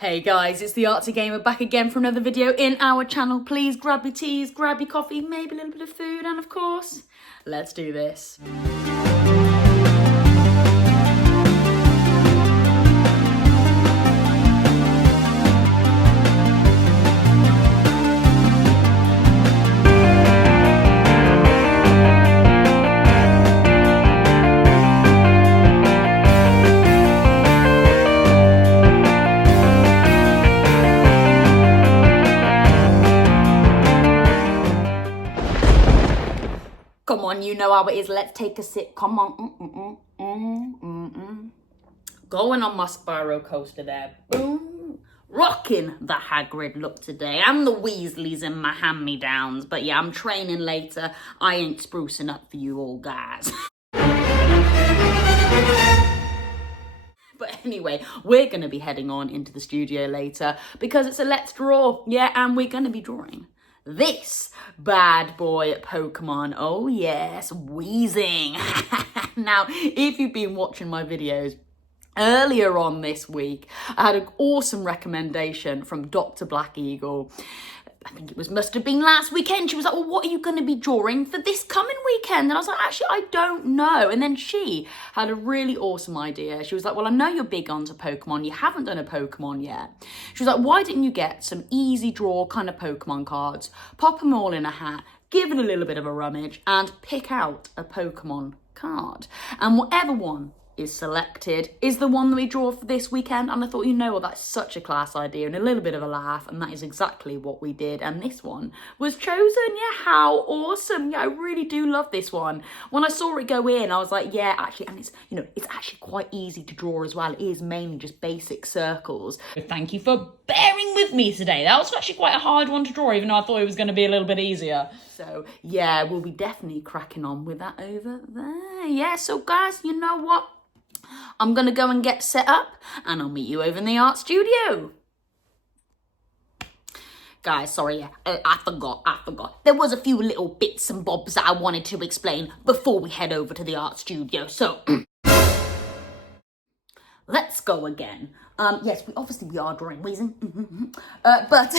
Hey guys, it's the Artsy Gamer back again for another video in our channel. Please grab your teas, grab your coffee, maybe a little bit of food, and of course, let's do this. Come on, you know how it is. Let's take a sip. Come on. Going on my spiral coaster there. Boom. Rocking the Hagrid look today. And the Weasleys and my hand-me-downs. But yeah, I'm training later. I ain't sprucing up for you all guys. But anyway, we're going to be heading on into the studio later because it's a Let's Draw. Yeah, and we're going to be drawing this bad boy Pokemon. Oh yes, Weezing. Now, if you've been watching my videos earlier on this week, I had an awesome recommendation from Dr. Black Eagle. I think it must have been last weekend. She was like, well, what are you going to be drawing for this coming weekend? And I was like, actually, I don't know. And then she had a really awesome idea. She was like, well, I know you're big onto Pokemon. You haven't done a Pokemon yet. She was like, why didn't you get some easy draw kind of Pokemon cards, pop them all in a hat, give it a little bit of a rummage, and pick out a Pokemon card. And whatever one is selected is the one that we draw for this weekend. And I thought, you know what, that's such a class idea and a little bit of a laugh, and that is exactly what we did. And this one was chosen. Yeah, how awesome. Yeah, I really do love this one. When I saw it go in, I was like, yeah, actually, and it's, you know, it's actually quite easy to draw as well. It is mainly just basic circles. Thank you for bearing with me today. That was actually quite a hard one to draw, even though I thought it was going to be a little bit easier. So yeah, we'll be definitely cracking on with that over there. Yeah, so guys, you know what? I'm going to go and get set up and I'll meet you over in the art studio. Guys, sorry, yeah, I forgot. There was a few little bits and bobs that I wanted to explain before we head over to the art studio. So, let's go again. Yes, we are drawing Weezing. But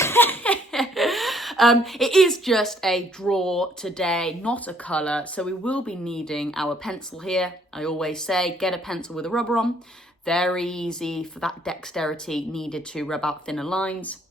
it is just a draw today, not a colour. So we will be needing our pencil here. I always say, get a pencil with a rubber on. Very easy for that dexterity needed to rub out thinner lines.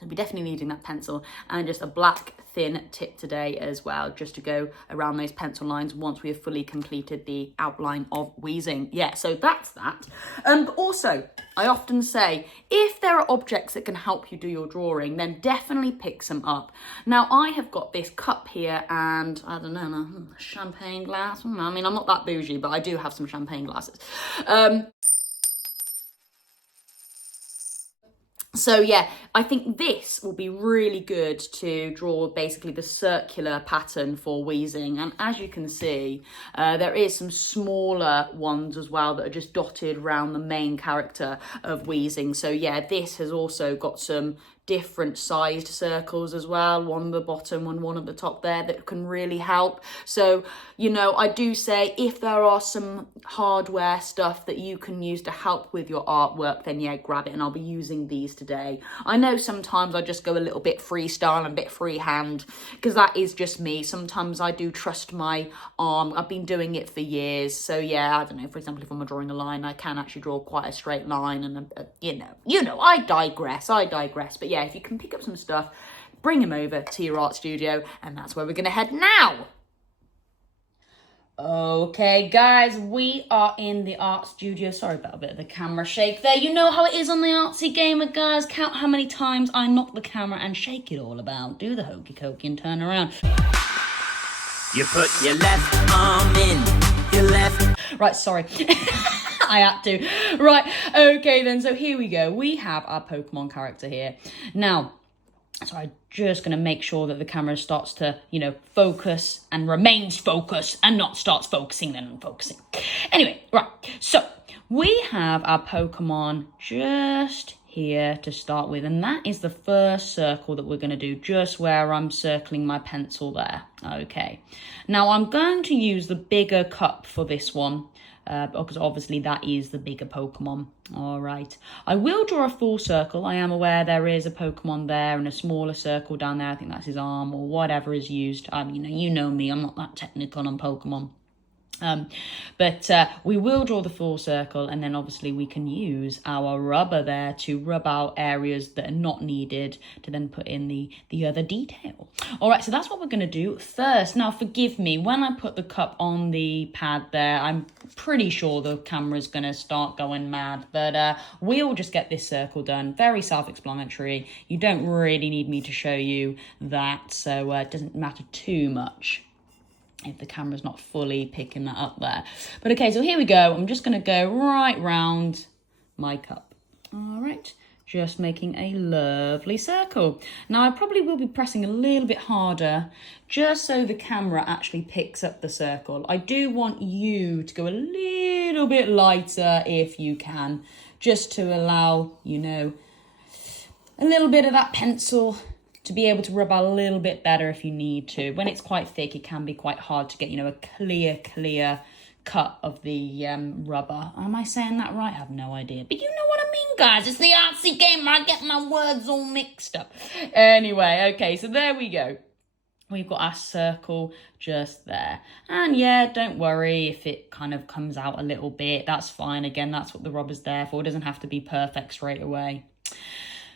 So we're definitely needing that pencil, and just a black thin tip today as well, just to go around those pencil lines once we have fully completed the outline of Weezing. Yeah, so that's that. But also, I often say, if there are objects that can help you do your drawing, then definitely pick some up. Now, I have got this cup here and, I don't know, a champagne glass. I mean, I'm not that bougie, but I do have some champagne glasses. So yeah, I think this will be really good to draw basically the circular pattern for Weezing. And as you can see, there is some smaller ones as well that are just dotted around the main character of Weezing. So yeah, this has also got some different sized circles as well, one at the bottom and one at the top there, that can really help. So, you know, I do say if there are some hardware stuff that you can use to help with your artwork, then yeah, grab it, and I'll be using these today. I know sometimes I just go a little bit freestyle and a bit freehand, because that is just me. Sometimes I do trust my arm. I've been doing it for years. So yeah, I don't know, for example, if I'm drawing a line, I can actually draw quite a straight line, and you know, I digress. But yeah, if you can pick up some stuff, bring them over to your art studio, and that's where we're going to head now. Okay, guys, we are in the art studio. Sorry about a bit of the camera shake there. You know how it is on the Artsy Gamer, guys. Count how many times I knock the camera and shake it all about. Do the hokey cokey and turn around. You put your left arm in, your left... Right, sorry. I had to. Right, okay then, so here we go. We have our Pokemon character here. Now, so I'm just going to make sure that the camera starts to, you know, focus and remains focused and not starts focusing then unfocusing. Anyway, right, so we have our Pokemon just here to start with, and that is the first circle that we're going to do, just where I'm circling my pencil there. Okay, now I'm going to use the bigger cup for this one. because obviously that is the bigger Pokemon. All right, I will draw a full circle. I am aware there is a Pokemon there and a smaller circle down there. I think that's his arm or whatever is used. You know me, I'm not that technical on Pokemon. But we will draw the full circle, and then obviously we can use our rubber there to rub out areas that are not needed to then put in the other detail. All right, so that's what we're going to do first. Now, forgive me, when I put the cup on the pad there, I'm pretty sure the camera's going to start going mad, but we'll just get this circle done. Very self-explanatory. You don't really need me to show you that, so it doesn't matter too much if the camera's not fully picking that up there. But okay, so here we go. I'm just going to go right round my cup. All right, just making a lovely circle. Now, I probably will be pressing a little bit harder just so the camera actually picks up the circle. I do want you to go a little bit lighter if you can, just to allow, a little bit of that pencil to be able to rub out a little bit better if you need to. When it's quite thick, it can be quite hard to get, a clear cut of the rubber. Am I saying that right? I have no idea. But you know what I mean, guys. It's the artsy game where I get my words all mixed up. Anyway, okay, so there we go. We've got our circle just there. And yeah, don't worry if it kind of comes out a little bit. That's fine. Again, that's what the rubber's there for. It doesn't have to be perfect straight away.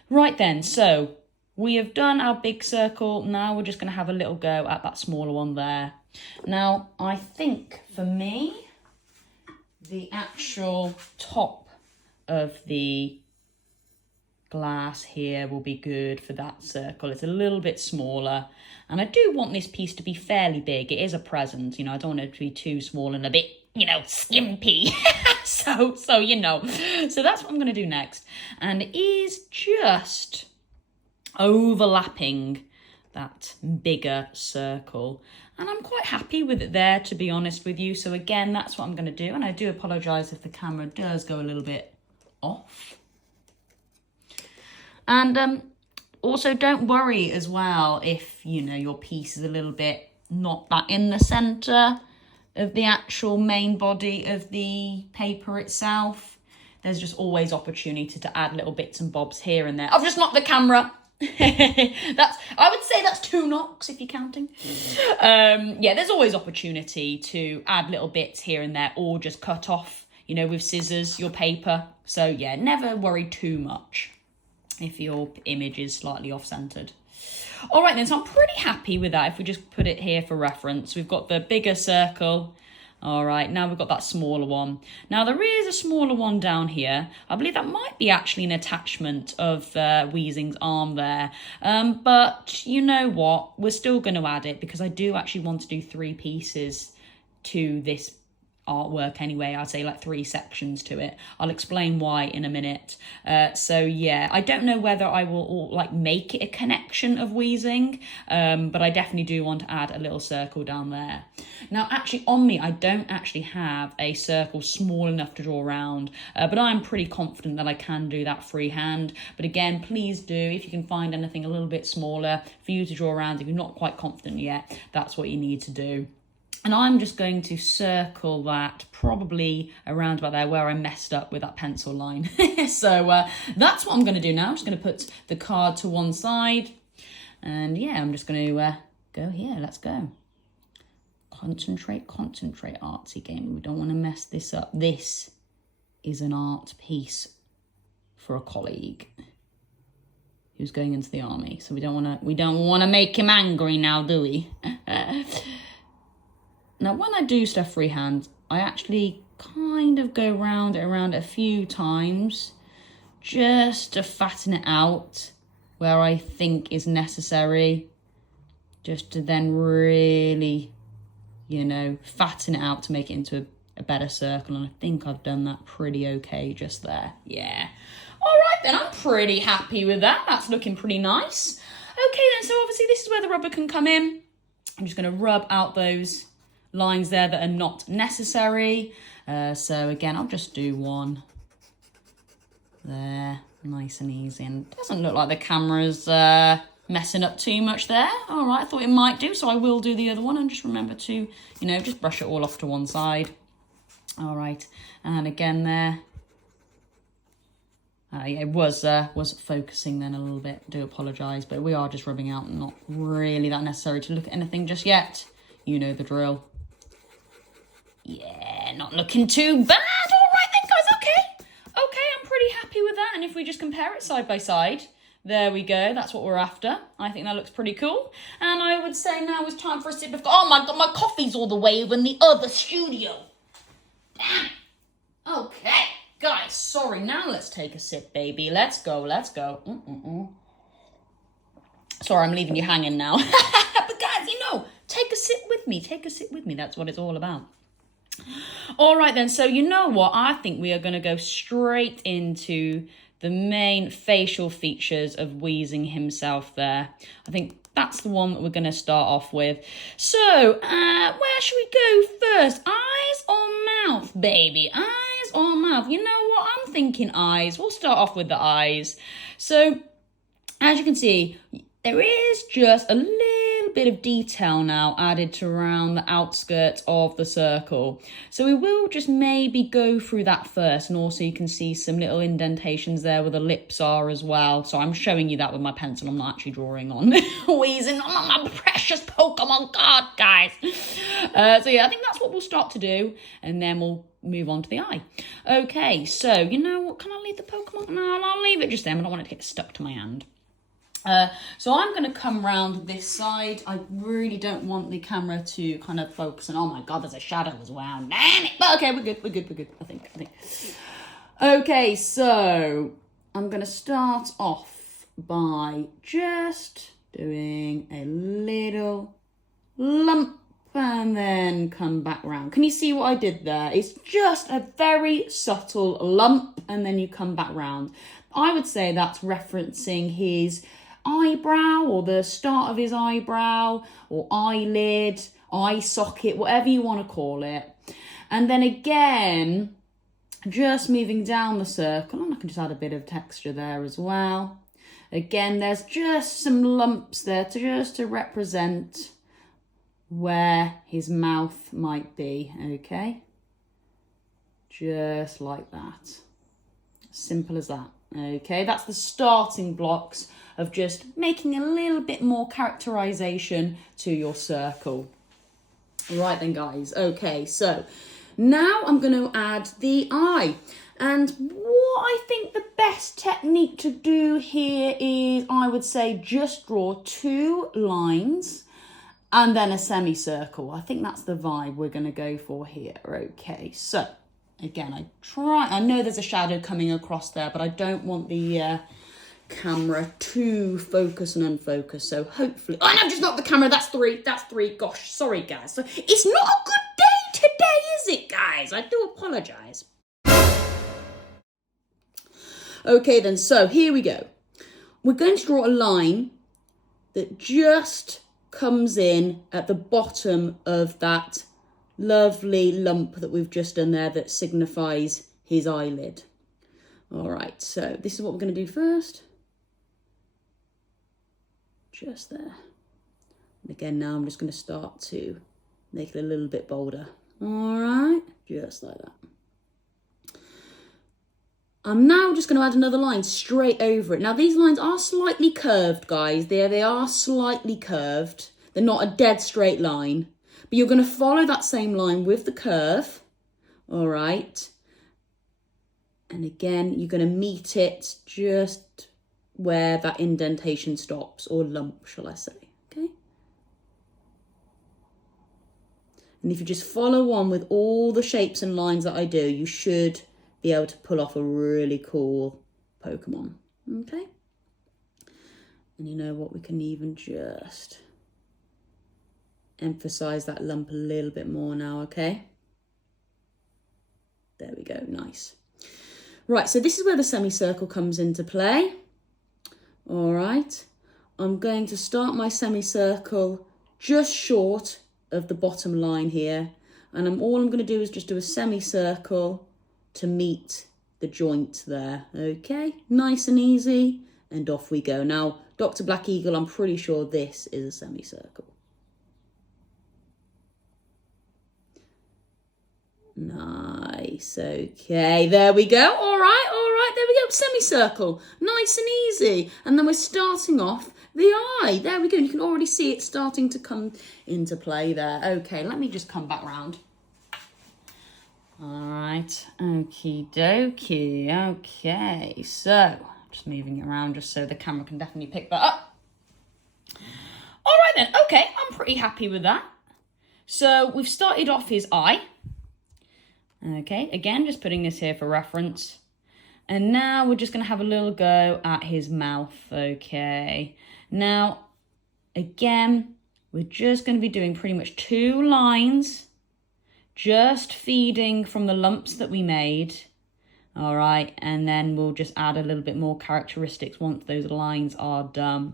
Right then, so we have done our big circle. Now we're just going to have a little go at that smaller one there. Now, I think for me, the actual top of the glass here will be good for that circle. It's a little bit smaller. And I do want this piece to be fairly big. It is a present. I don't want it to be too small and a bit, skimpy. So that's what I'm going to do next. And it is just overlapping that bigger circle, and I'm quite happy with it there, to be honest with you. So again, that's what I'm going to do, and I do apologize if the camera does go a little bit off. And also don't worry as well if your piece is a little bit not that in the center of the actual main body of the paper itself. There's just always opportunity to add little bits and bobs here and there. I've just knocked the camera. I would say that's 2 knocks if you're counting. There's always opportunity to add little bits here and there, or just cut off, with scissors, your paper. So yeah, never worry too much if your image is slightly off-centered. All right then, so I'm pretty happy with that. If we just put it here for reference, we've got the bigger circle. All right, now we've got that smaller one. Now there is a smaller one down here. I believe that might be actually an attachment of Weezing's arm there. But you know what? We're still going to add it because I do actually want to do 3 pieces to this artwork anyway. I'd say like 3 sections to it. I'll explain why in a minute. So yeah, I don't know whether I will make it a connection of Weezing, but I definitely do want to add a little circle down there. Now actually on me, I don't actually have a circle small enough to draw around, but I'm pretty confident that I can do that freehand. But again, please do, if you can find anything a little bit smaller for you to draw around, if you're not quite confident yet, that's what you need to do. And I'm just going to circle that probably around about there where I messed up with that pencil line. So that's what I'm going to do now. I'm just going to put the card to one side. And yeah, I'm just going to go here. Let's go. Concentrate, artsy game. We don't want to mess this up. This is an art piece for a colleague who's going into the army. So we don't want to make him angry now, do we? Now, when I do stuff freehand, I actually kind of go round it around a few times just to fatten it out where I think is necessary, just to then really, fatten it out to make it into a better circle. And I think I've done that pretty okay just there. Yeah. All right, then, I'm pretty happy with that. That's looking pretty nice. Okay, then, so obviously this is where the rubber can come in. I'm just going to rub out those lines there that are not necessary. So again, I'll just do one there, nice and easy. And it doesn't look like the camera's messing up too much there. All right, I thought it might do, so I will do the other one. And just remember to, just brush it all off to one side. All right, and again there. It was focusing then a little bit. Do apologise, but we are just rubbing out. Not really that necessary to look at anything just yet. You know the drill. Yeah, not looking too bad. All right then, guys. Okay, I'm pretty happy with that. And if we just compare it side by side, there we go. That's what we're after. I think that looks pretty cool. And I would say now it's time for a sip of... Oh my God, my coffee's all the way over in the other studio. Damn. Okay, guys, sorry. Now let's take a sip, baby. Let's go. Sorry, I'm leaving you hanging now. But guys, take a sip with me. That's what it's all about. All right then, so you know what? I think we are going to go straight into the main facial features of Weezing himself there. I think that's the one that we're going to start off with. So, where should we go first? Eyes or mouth, baby? Eyes or mouth? You know what? I'm thinking eyes. We'll start off with the eyes. So, as you can see, there is just a little bit of detail now added to around the outskirts of the circle. So we will just maybe go through that first, and also you can see some little indentations there where the lips are as well. So I'm showing you that with my pencil. I'm not actually drawing on Weezing on my precious Pokemon card, guys. So yeah, I think that's what we'll start to do, and then we'll move on to the eye. Okay, so you know what? Can I leave the Pokemon? No, I'll leave it just there. I don't want it to get stuck to my hand. So I'm going to come round this side. I really don't want the camera to kind of focus on, oh my God, there's a shadow as well. Damn it. But okay, we're good, I think. Okay, so I'm going to start off by just doing a little lump and then come back round. Can you see what I did there? It's just a very subtle lump and then you come back round. I would say that's referencing his eyebrow or the start of his eyebrow or eyelid, eye socket, whatever you want to call it. And then again, just moving down the circle, and I can just add a bit of texture there as well. Again, there's just some lumps there to represent where his mouth might be, okay? Just like that. Simple as that. Okay, that's the starting blocks of just making a little bit more characterization to your circle. Right then, guys. Okay, so now I'm going to add the eye. And what I think the best technique to do here is, I would say, just draw 2 lines and then a semicircle. I think that's the vibe we're going to go for here. Okay, so again, I know there's a shadow coming across there, but I don't want the camera to focus and unfocus. So hopefully, oh no, just not the camera. That's 3. Gosh, sorry guys. So it's not a good day today, is it, guys? I do apologize. Okay then, so here we go. We're going to draw a line that just comes in at the bottom of that lovely lump that we've just done there that signifies his eyelid. All right, so this is what we're going to do first. Just there. And again, now I'm just going to start to make it a little bit bolder. All right, just like that. I'm now just going to add another line straight over it. Now, these lines are slightly curved, guys. They are slightly curved. They're not a dead straight line. But you're going to follow that same line with the curve. All right. And again, you're going to meet it just where that indentation stops, or lump, shall I say. Okay. And if you just follow on with all the shapes and lines that I do, you should be able to pull off a really cool Pokemon. Okay. And you know what? We can even just emphasize that lump a little bit more now, okay? There we go, nice. Right, so this is where the semicircle comes into play. All right, I'm going to start my semicircle just short of the bottom line here, and all I'm going to do is just do a semicircle to meet the joint there, okay? Nice and easy, and off we go. Now, Dr. Black Eagle, I'm pretty sure this is a semicircle. Nice. Nice. Okay, there we go. All right, there we go. Semicircle. Nice and easy. And then we're starting off the eye. There we go. You can already see it starting to come into play there. Okay, let me just come back round. All right. Okie dokie. Okay, so just moving it around just so the camera can definitely pick that up. All right then. Okay, I'm pretty happy with that. So we've started off his eye. Okay, again, just putting this here for reference. And now we're just going to have a little go at his mouth. Okay, now, again, we're just going to be doing pretty much 2 lines, just feeding from the lumps that we made. All right, and then we'll just add a little bit more characteristics once those lines are done.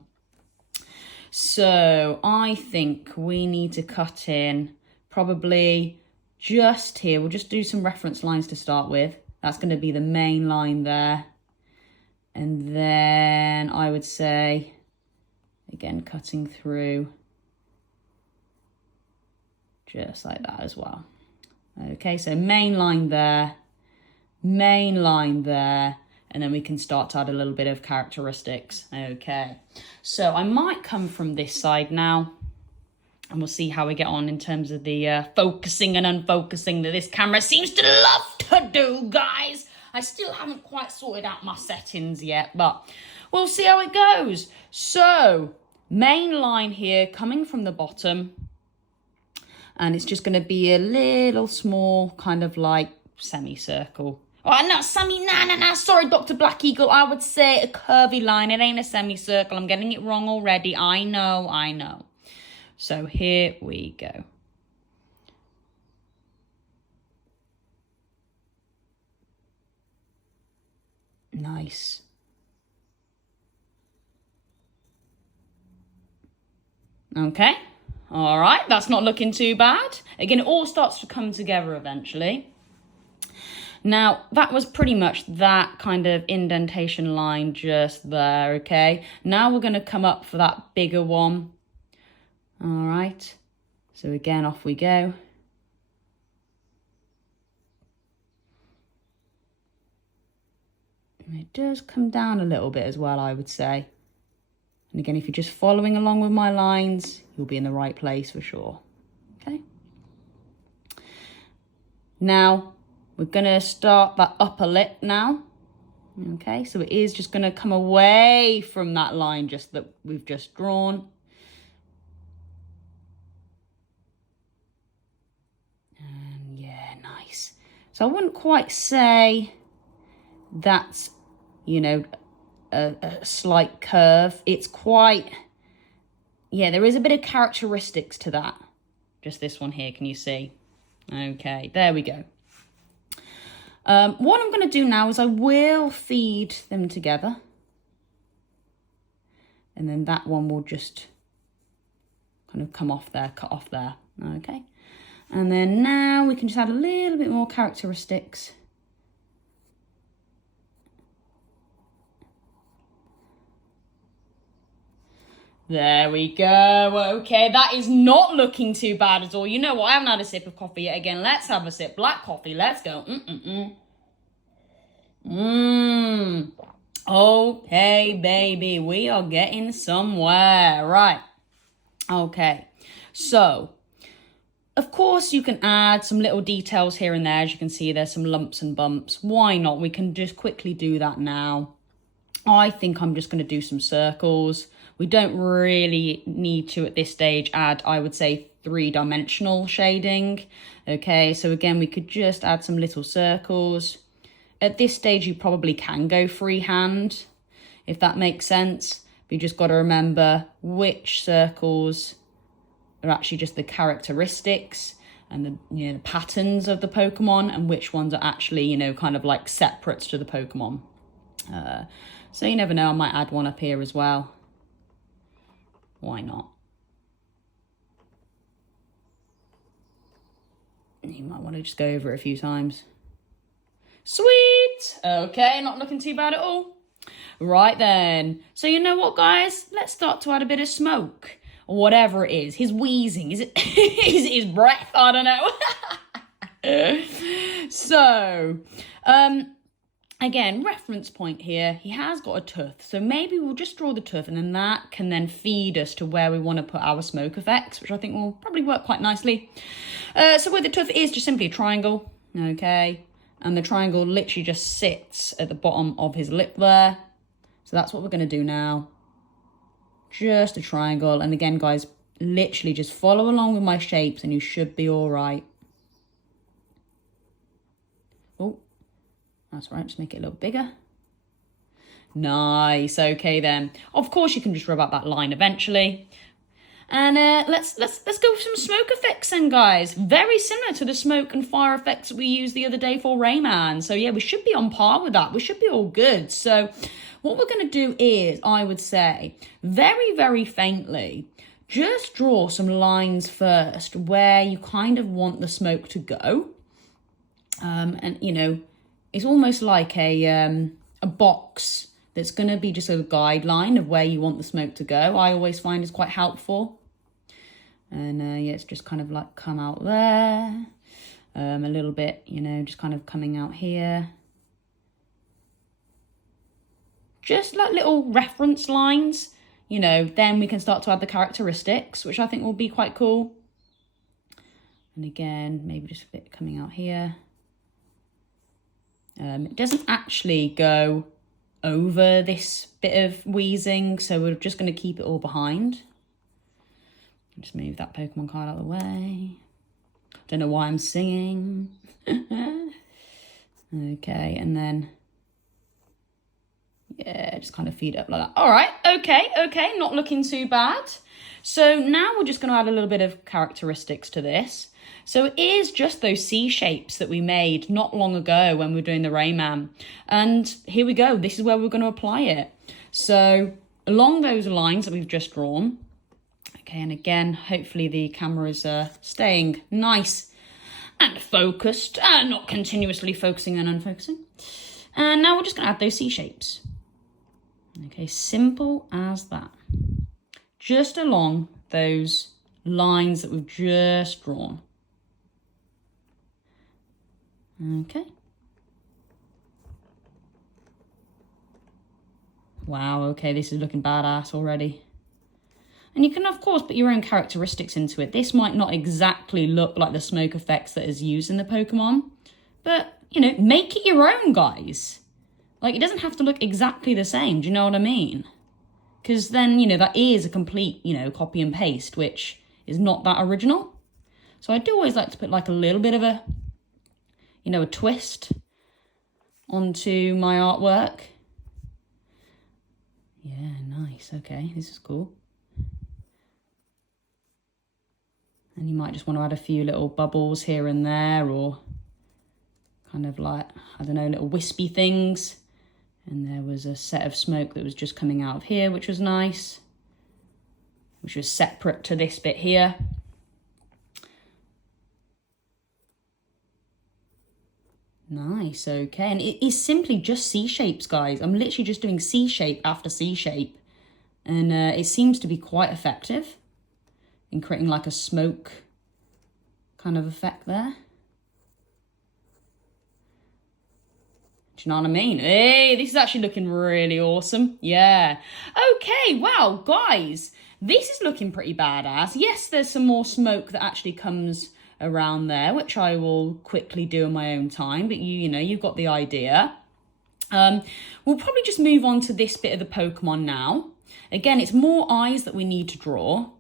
So I think we need to cut in probably just here. We'll just do some reference lines to start with. That's going to be the main line there. And then I would say, again, cutting through just like that as well. Okay, so main line there, and then we can start to add a little bit of characteristics. Okay, so I might come from this side now, and we'll see how we get on in terms of the focusing and unfocusing that this camera seems to love to do, guys. I still haven't quite sorted out my settings yet, but we'll see how it goes. So, main line here coming from the bottom, and it's just going to be a little small kind of like semicircle. Oh, no, sorry, Dr. Black Eagle. I would say a curvy line. It ain't a semicircle. I'm getting it wrong already. I know. So here we go. Nice. Okay. All right. That's not looking too bad. Again, it all starts to come together eventually. Now, that was pretty much that kind of indentation line just there, okay? Now we're going to come up for that bigger one. All right. So again, off we go. And it does come down a little bit as well, I would say. And again, if you're just following along with my lines, you'll be in the right place for sure. Okay. Now, we're going to start that upper lip now. Okay, so it is just going to come away from that line just that we've just drawn. And yeah, nice. So I wouldn't quite say that's, you know, a slight curve. It's quite, yeah, there is a bit of characteristics to that. Just this one here, can you see? Okay, there we go. What I'm going to do now is I will feed them together. And then that one will just kind of come off there, cut off there. Okay. And then now we can just add a little bit more characteristics. There we go. Okay, that is not looking too bad at all. You know what? I haven't had a sip of coffee yet. Again, let's have a sip. Black coffee. Let's go. Okay, baby. We are getting somewhere. Right. Okay. So, of course, you can add some little details here and there. As you can see, there's some lumps and bumps. Why not? We can just quickly do that now. I think I'm just going to do some circles. We don't really need to, at this stage, add, I would say, 3-dimensional shading. Okay, so again, we could just add some little circles. At this stage, you probably can go freehand, if that makes sense. But you just got to remember which circles are actually just the characteristics and the, you know, the patterns of the Pokemon, and which ones are actually, you know, kind of like separates to the Pokemon. So you never know, I might add one up here as well. Why not? You might want to just go over it a few times. Sweet! Okay, not looking too bad at all. Right then. So you know what, guys? Let's start to add a bit of smoke. Or whatever it is. His wheezing. Is it his breath? I don't know. So, again, reference point here, he has got a tooth. So maybe we'll just draw the tooth and then that can then feed us to where we want to put our smoke effects, which I think will probably work quite nicely. So where the tooth is just simply a triangle, okay? And the triangle literally just sits at the bottom of his lip there. So that's what we're going to do now. Just a triangle. And again, guys, literally just follow along with my shapes and you should be all right. Oh, that's right. Just make it a little bigger. Nice. Okay, then. Of course, you can just rub out that line eventually. And let's go with some smoke effects then, guys. Very similar to the smoke and fire effects that we used the other day for Rayman. So yeah, we should be on par with that. We should be all good. So what we're going to do is, I would say, very, very faintly, just draw some lines first where you kind of want the smoke to go. And, you know, it's almost like a box that's going to be just a guideline of where you want the smoke to go. I always find is quite helpful. And yeah, it's just kind of like come out there. A little bit, you know, just kind of coming out here. Just like little reference lines, you know, then we can start to add the characteristics, which I think will be quite cool. And again, maybe just a bit coming out here. It doesn't actually go over this bit of wheezing, so we're just going to keep it all behind. Just move that Pokemon card out of the way. Don't know why I'm singing. Okay, and then, yeah, just kind of feed up like that. All right, okay, not looking too bad. So now we're just going to add a little bit of characteristics to this. So it is just those C shapes that we made not long ago when we were doing the Rayman. And here we go. This is where we're going to apply it. So along those lines that we've just drawn. Okay, and again, hopefully the camera is staying nice and focused, not continuously focusing and unfocusing. And now we're just going to add those C shapes. Okay, simple as that. Just along those lines that we've just drawn. Okay. Wow, okay, this is looking badass already. And you can, of course, put your own characteristics into it. This might not exactly look like the smoke effects that is used in the Pokemon, but, you know, make it your own, guys. Like, it doesn't have to look exactly the same, do you know what I mean? Because then, you know, that is a complete, you know, copy and paste, which is not that original. So I do always like to put like a little bit of a, you know, a twist onto my artwork. Yeah, nice. Okay, this is cool. And you might just want to add a few little bubbles here and there, or kind of like, I don't know, little wispy things. And there was a set of smoke that was just coming out of here, which was nice, which was separate to this bit here. Nice, okay. And it is simply just C shapes, guys. I'm literally just doing C shape after C shape. And it seems to be quite effective in creating like a smoke kind of effect there. Do you know what I mean? Hey, this is actually looking really awesome. Yeah. Okay, wow, guys, this is looking pretty badass. Yes, there's some more smoke that actually comes around there, which I will quickly do in my own time, but you know, you've got the idea. We'll probably just move on to this bit of the Pokemon now. Again, it's more eyes that we need to draw.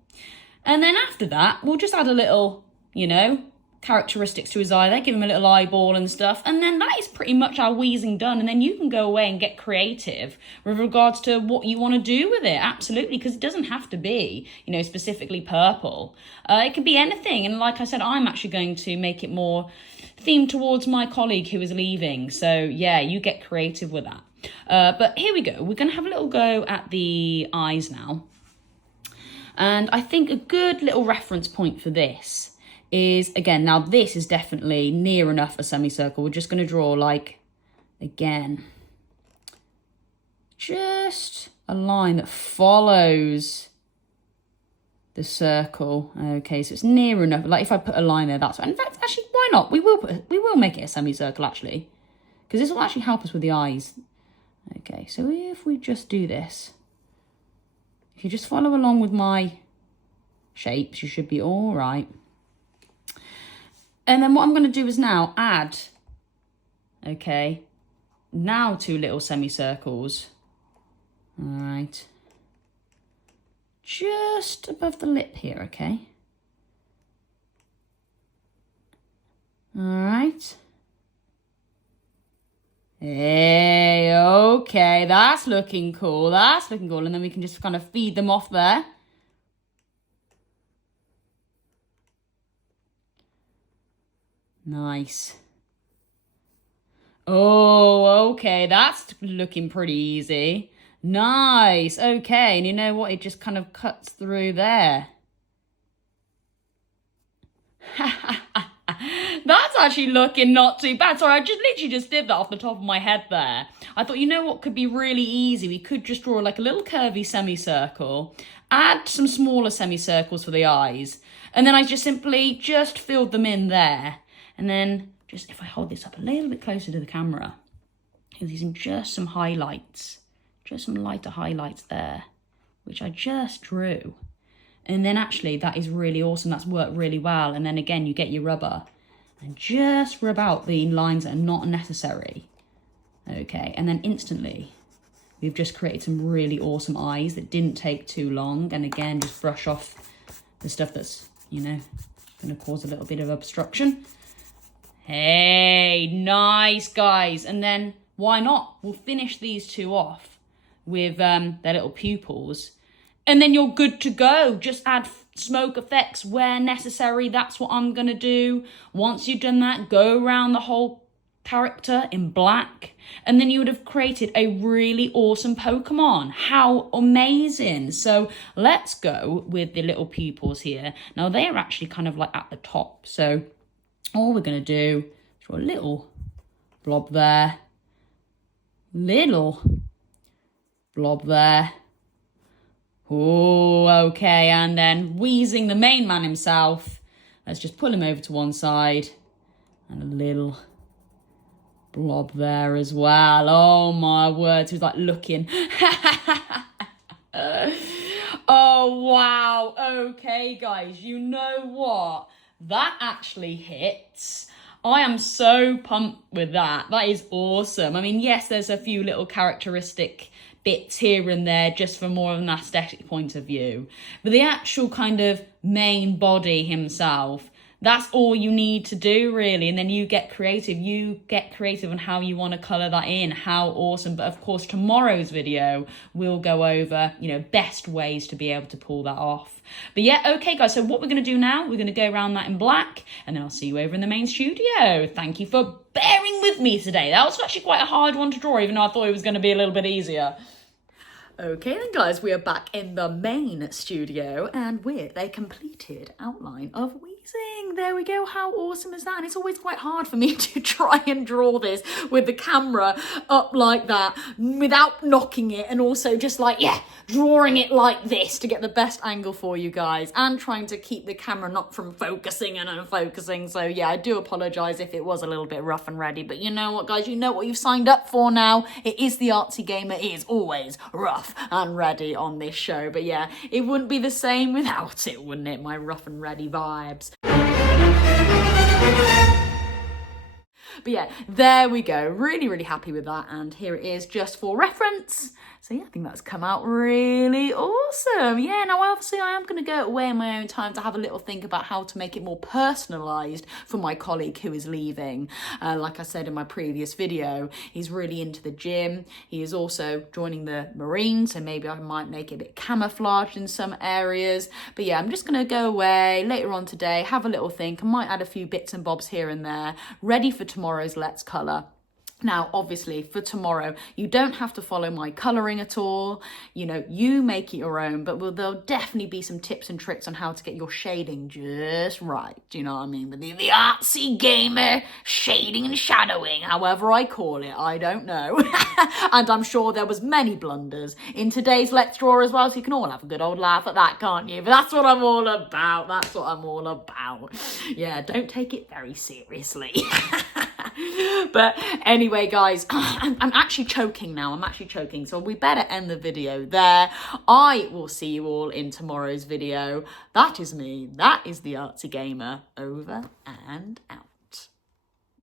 And then after that, we'll just add a little, you know, characteristics to his eye there, give him a little eyeball and stuff, and then that is pretty much our wheezing done. And then you can go away and get creative with regards to what you want to do with it. Absolutely, because it doesn't have to be, you know, specifically purple. It can be anything. And like I said, I'm actually going to make it more themed towards my colleague who is leaving. So yeah, you get creative with that. But here we go. We're going to have a little go at the eyes now. And I think a good little reference point for this is, again, now this is definitely near enough a semicircle. We're just going to draw, like, again, just a line that follows the circle. Okay, so it's near enough. Like, if I put a line there, that's... In fact, actually, why not? We will make it a semicircle actually, because this will actually help us with the eyes. Okay, so if we just do this, if you just follow along with my shapes, you should be all right. And then what I'm going to do is now add, okay, now 2 little semicircles. All right. Just above the lip here, okay? All right. Hey, okay, that's looking cool. That's looking cool. And then we can just kind of feed them off there. Nice. Oh, okay, that's looking pretty easy. Nice, okay, and you know what? It just kind of cuts through there. That's actually looking not too bad. Sorry, I literally just did that off the top of my head there. I thought, you know what could be really easy? We could just draw like a little curvy semicircle, add some smaller semicircles for the eyes, and then I just simply just filled them in there. And then just, if I hold this up a little bit closer to the camera, using just some highlights, just some lighter highlights there, which I just drew. And then actually that is really awesome. That's worked really well. And then again, you get your rubber and just rub out the lines that are not necessary. Okay, and then instantly we've just created some really awesome eyes that didn't take too long. And again, just brush off the stuff that's, you know, going to cause a little bit of obstruction. Hey, nice guys. And then why not? We'll finish these 2 off with their little pupils. And then you're good to go. Just add smoke effects where necessary. That's what I'm going to do. Once you've done that, go around the whole character in black. And then you would have created a really awesome Pokemon. How amazing. So let's go with the little pupils here. Now they're actually kind of like at the top. So all we're going to do is draw a little blob there. Little blob there. Oh, okay, and then Weezing, the main man himself. Let's just pull him over to one side. And a little blob there as well. Oh, my word, who's like looking. Oh, wow. Okay, guys, you know what? That actually hits. I am so pumped with that. That is awesome. I mean, yes, there's a few little characteristic bits here and there just from more of an aesthetic point of view. But the actual kind of main body himself, that's all you need to do really. And then you get creative. You get creative on how you want to colour that in. How awesome. But of course, tomorrow's video will go over, you know, best ways to be able to pull that off. But yeah, okay guys, so what we're going to do now, we're going to go around that in black and then I'll see you over in the main studio. Thank you for bearing with me today. That was actually quite a hard one to draw, even though I thought it was going to be a little bit easier. Okay then guys, we are back in the main studio and with a completed outline of Weezing. There we go, how awesome is that? And it's always quite hard for me to try and draw this with the camera up like that without knocking it and also just like, yeah, drawing it like this to get the best angle for you guys and trying to keep the camera not from focusing and unfocusing. So yeah, I do apologise if it was a little bit rough and ready, but you know what guys, you know what you've signed up for now. It is the Artsy Gamer, it is always rough and ready on this show. But yeah, it wouldn't be the same without it, wouldn't it? My rough and ready vibes. But yeah, there we go. Really, really happy with that. And here it is just for reference. So yeah, I think that's come out really awesome. Yeah, now obviously I am going to go away in my own time to have a little think about how to make it more personalised for my colleague who is leaving. Like I said in my previous video, he's really into the gym. He is also joining the Marines, so maybe I might make it a bit camouflaged in some areas. But yeah, I'm just going to go away later on today, have a little think. I might add a few bits and bobs here and there, ready for tomorrow's Let's Colour. Now, obviously, for tomorrow, you don't have to follow my colouring at all. You know, you make it your own, but there'll definitely be some tips and tricks on how to get your shading just right. Do you know what I mean? With the artsy gamer shading and shadowing, however I call it, I don't know. And I'm sure there was many blunders in today's Let's Draw as well, so you can all have a good old laugh at that, can't you? But that's what I'm all about. That's what I'm all about. Yeah, don't take it very seriously. But anyway, guys, I'm actually choking now. I'm actually choking. So we better end the video there. I will see you all in tomorrow's video. That is me. That is the Artsy Gamer. Over and out.